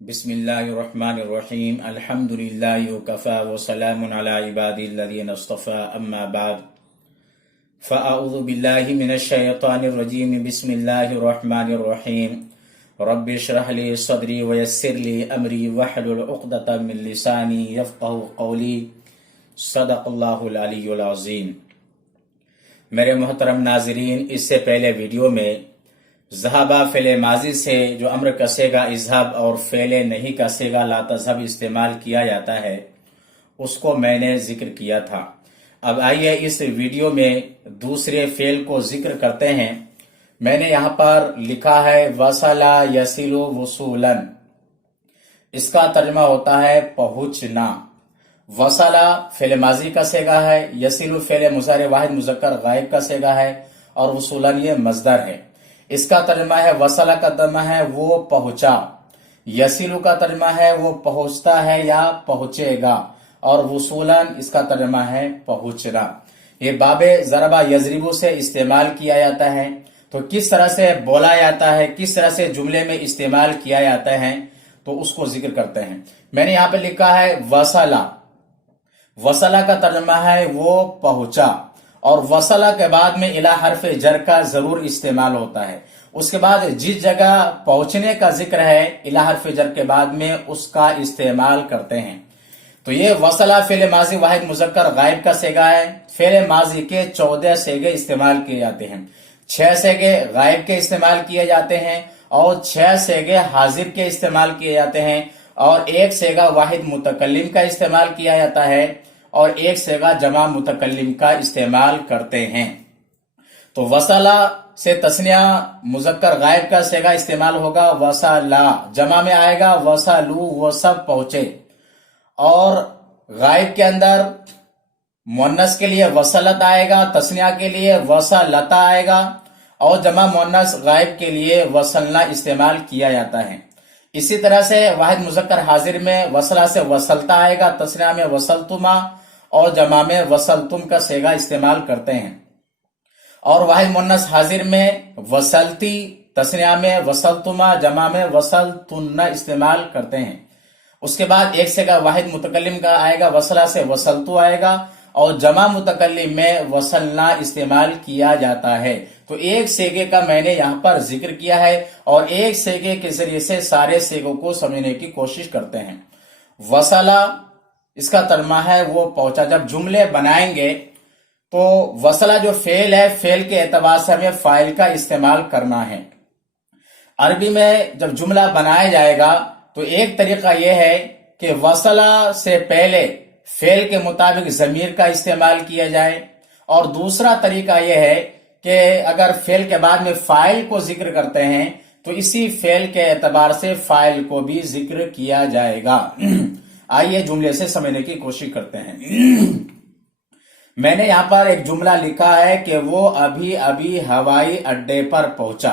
बिस्मिल्लाहिर्रहमानिर्रहीम अल्हम्दुलिल्लाहि वकफ़ा वसलामुन अला इबादिल्लज़ीना इस्तफ़ा अम्मा बाद फ़अऊज़ु बिल्लाहि मिनश्शैतानिर्रजीम बिस्मिल्लाहिर्रहमानिर्रहीम रब्बि इश्रह ली सदरी वयस्सिर ली अमरी वहलुल उक़दतम मिन लिसानी यफ़क़हू क़ौली सदक़ल्लाहुल अलीयुल अज़ीम। मेरे मोहतरम नाज़रीन, इससे पहले वीडियो में ज़हाबा फ़ेले माजी से जो अम्र कसेगा इज़हाब और फ़ेले नहीं कसेगा ला तज़हब इस्तेमाल किया जाता है उसको मैंने जिक्र किया था। अब आइए इस वीडियो में दूसरे फ़ेल को जिक्र करते हैं। मैंने यहाँ पर लिखा है वसला यसिलु वसूलन। इसका तर्जुमा होता है पहुंचना। वसला फ़ेले माजी का सेगा है, यसिलु फ़ेले मुज़ारे वाहिद मुज़क्कर गायब का सेगा है और वसूलन ये मज़दर है। इसका तर्जुमा है वसला का तर्जुमा है वो पहुंचा, यसिलु का तर्जुमा है वो पहुंचता है या पहुंचेगा और वसूलन इसका तर्जुमा है पहुंचना। ये बाबे ज़रबा यज़रिबु से इस्तेमाल किया जाता है। तो किस तरह से बोला जाता है, किस तरह से जुमले में इस्तेमाल किया जाता है, तो उसको जिक्र करते हैं। मैंने यहाँ पे लिखा है वसला। वसला का तर्जुमा है वो पहुंचा और वसला के बाद में इला हरफ जर का जरूर इस्तेमाल होता है। उसके बाद जिस जगह पहुंचने का जिक्र है इला हरफ जर के बाद में उसका इस्तेमाल करते हैं। तो ये वसला फ़ेले माजी वाहिद मुज़क्कर गायब का सेगा है। फ़ेले माजी के 14 सेगे इस्तेमाल किए जाते हैं। 6 सेगे गायब के इस्तेमाल किए जाते हैं और 6 सेगे हाजिर के इस्तेमाल किए जाते हैं और 1 सेगा वाहिद मुतकल्लिम का इस्तेमाल किया जाता है और 1 सेगा जमा मुतकल्लिम का इस्तेमाल करते हैं। तो वसला से तस्निया मुज़क्कर गायब का सेगा इस्तेमाल होगा वसला, जमा में आएगा वसलू, वो सब पहुंचे। और गायब के अंदर मुन्नस के लिए वसलत आएगा, तस्निया के लिए वसलता आएगा और जमा मुन्नस गायब के लिए वसलना इस्तेमाल किया जाता है। इसी तरह से वाहिद मुज़क्कर हाजिर में वसला से वसलता आएगा, तस्निया में वसलतुमा और जमा में वसलतुम का सेगा इस्तेमाल करते हैं। और वाहिद मुन्नस हाजिर में वसलती, तस्निया में वसलतुमा, जमा में वसलतुन्ना इस्तेमाल करते हैं। उसके बाद 1 सेगा वाहिद मुतकल्लिम का आएगा, वसला से वसलतु आएगा और जमा मुतकल्लिम में वसलना इस्तेमाल किया जाता है। तो 1 सेगे का मैंने यहाँ पर जिक्र किया है और 1 सेगे के जरिए से सारे सेगों को समझने की कोशिश करते हैं। वसला इसका तर्जुमा है वो पहुंचा। जब जुमले बनाएंगे तो वसला जो फेल है, फेल के एतबार से हमें फाइल का इस्तेमाल करना है। अरबी में जब जुमला बनाया जाएगा तो एक तरीका यह है कि वसला से पहले फेल के मुताबिक जमीर का इस्तेमाल किया जाए और दूसरा तरीका यह है कि अगर फेल के बाद में फाइल को जिक्र करते हैं तो इसी फेल के एतबार से फाइल को भी जिक्र किया जाएगा। आइए जुमले से समझने की कोशिश करते हैं। मैंने यहां पर एक जुमला लिखा है कि वो अभी अभी हवाई अड्डे पर पहुंचा।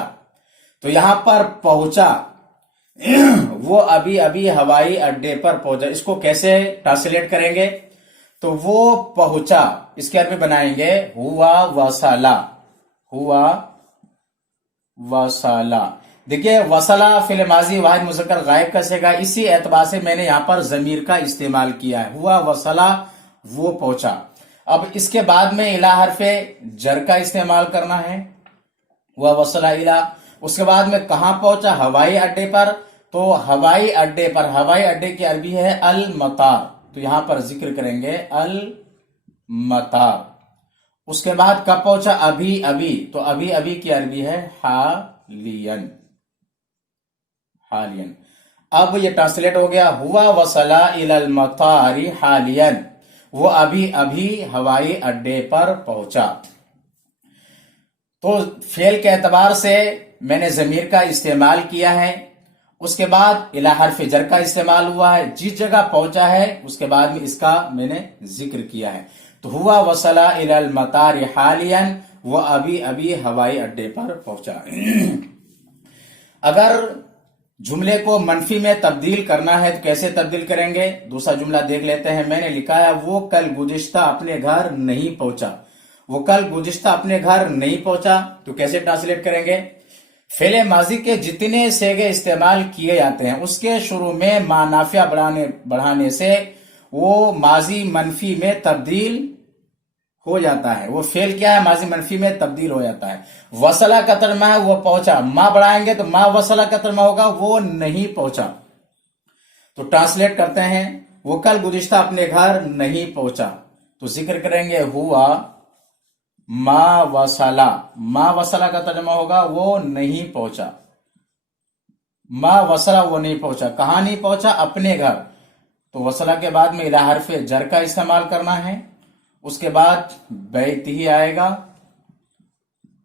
तो यहां पर पहुंचा, वो अभी अभी हवाई अड्डे पर पहुंचा, इसको कैसे ट्रांसलेट करेंगे? तो वो पहुंचा इसके अरबी बनाएंगे हुआ वसला, हुआ वसला। देखिए वसला फ़िल माजी वाहिद मुज़क्कर गायब का सेगा, इसी एतबार से मैंने यहां पर जमीर का इस्तेमाल किया है। हुआ वसला, वो पहुंचा। अब इसके बाद में इला हरफे जर का इस्तेमाल करना है, हुआ वसला इला। उसके बाद में कहां पहुंचा? हवाई अड्डे पर। तो हवाई अड्डे पर, हवाई अड्डे की अरबी है अल मतार, तो यहां पर जिक्र करेंगे अल मतार। उसके बाद कब पहुंचा? अभी अभी, तो अभी अभी की अरबी है हालियन, हालियन। अब ये ट्रांसलेट हो गया हुआ वसला इलल मतारी हालियन, वो अभी अभी हवाई अड्डे पर पहुंचा। तो फेल के एतबार से मैंने जमीर का इस्तेमाल किया है। उसके बाद इला हरफ जर का इस्तेमाल हुआ है। जिस जगह पहुंचा है उसके बाद में इसका मैंने जिक्र किया है। तो हुआ वसला इलल मतार हालियन, वो अभी अभी हवाई अड्डे पर पहुंचा। अगर जुमले को मनफी में तब्दील करना है तो कैसे तब्दील करेंगे? दूसरा जुमला देख लेते हैं। मैंने लिखा है वो कल गुज़िश्ता अपने घर नहीं पहुंचा। वो कल गुज़िश्ता अपने घर नहीं पहुंचा, तो कैसे ट्रांसलेट करेंगे? फेले माजी के जितने सेगे इस्तेमाल किए जाते हैं उसके शुरू में मा नाफिया बढ़ाने से वो माजी मनफी में तब्दील हो जाता है। वो फेल क्या है, माजी मनफी में तब्दील हो जाता है। वसला का तर्जमा है वो पहुंचा, मां बढ़ाएंगे तो मां वसला का तर्जमा होगा वो नहीं पहुंचा। तो ट्रांसलेट करते हैं, वो कल गुज़िश्ता अपने घर नहीं पहुंचा, तो जिक्र करेंगे हुआ मा वसला। मा वसला का तर्जमा होगा वो नहीं पहुंचा। मा वसला वो नहीं पहुंचा, कहां नहीं पहुंचा, अपने घर। तो वसला के बाद में इला हरफे जर का इस्तेमाल करना है। उसके बाद बैती आएगा,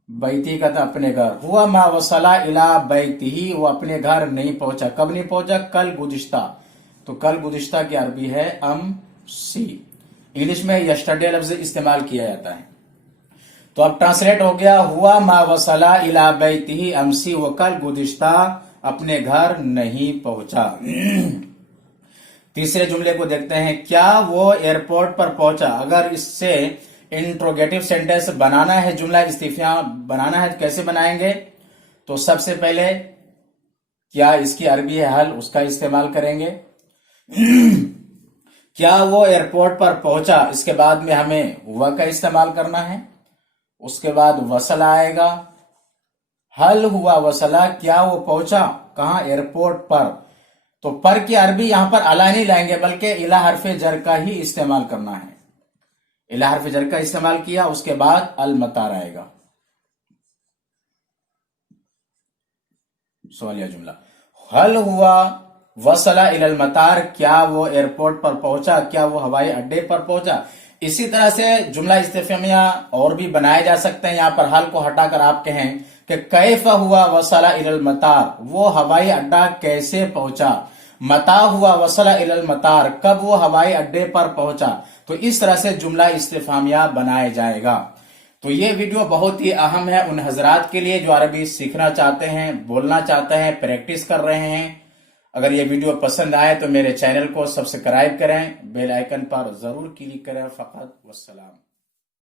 बैती का था अपने घर। हुआ मा वसला इला बैती, वो अपने घर नहीं पहुंचा। कब नहीं पहुंचा, कल गुज़िश्ता। तो कल गुज़िश्ता की अरबी है अमसी। इंग्लिश में यस्टरडे लफ्ज इस्तेमाल किया जाता है। तो अब ट्रांसलेट हो गया, हुआ मा वसला इला बैती अमसी, वो कल गुज़िश्ता अपने घर नहीं पहुंचा। तीसरे जुमले को देखते हैं, क्या वो एयरपोर्ट पर पहुंचा। अगर इससे इंट्रोगेटिव सेंटेंस बनाना है, जुमला इस्तिफाम बनाना है, तो कैसे बनाएंगे। तो सबसे पहले क्या इसकी अरबी है हल, उसका इस्तेमाल करेंगे। क्या वो एयरपोर्ट पर पहुंचा, इसके बाद में हमें हुआ का इस्तेमाल करना है। उसके बाद वसला आएगा, हल हुआ वसला, क्या वो पहुंचा कहां, एयरपोर्ट पर। तो पर की अरबी यहां पर अला नहीं लाएंगे बल्कि इला हरफे जर का ही इस्तेमाल करना है। इला हरफे जर का इस्तेमाल किया, उसके बाद अल मतार आएगा। सवालिया जुमला, हल हुआ वसला इलल मतार, क्या वो एयरपोर्ट पर पहुंचा, क्या वो हवाई अड्डे पर पहुंचा। इसी तरह से जुमला इस्तिफामिया और भी बनाए जा सकते हैं। यहां पर हल को हटाकर आप कहें कि कैफा हुआ वसला इलल मतार, वो हवाई अड्डा कैसे पहुंचा। मता हुआ वसला इलल मतार, कब वो हवाई अड्डे पर पहुंचा। तो इस तरह से जुमला इस्तिफामिया बनाया जाएगा। तो ये वीडियो बहुत ही अहम है उन हजरात के लिए जो अरबी सीखना चाहते हैं, बोलना चाहते हैं, प्रैक्टिस कर रहे हैं। अगर ये वीडियो पसंद आए तो मेरे चैनल को सब्सक्राइब करें, बेल आइकन पर जरूर क्लिक करें। फकत वस्सलाम।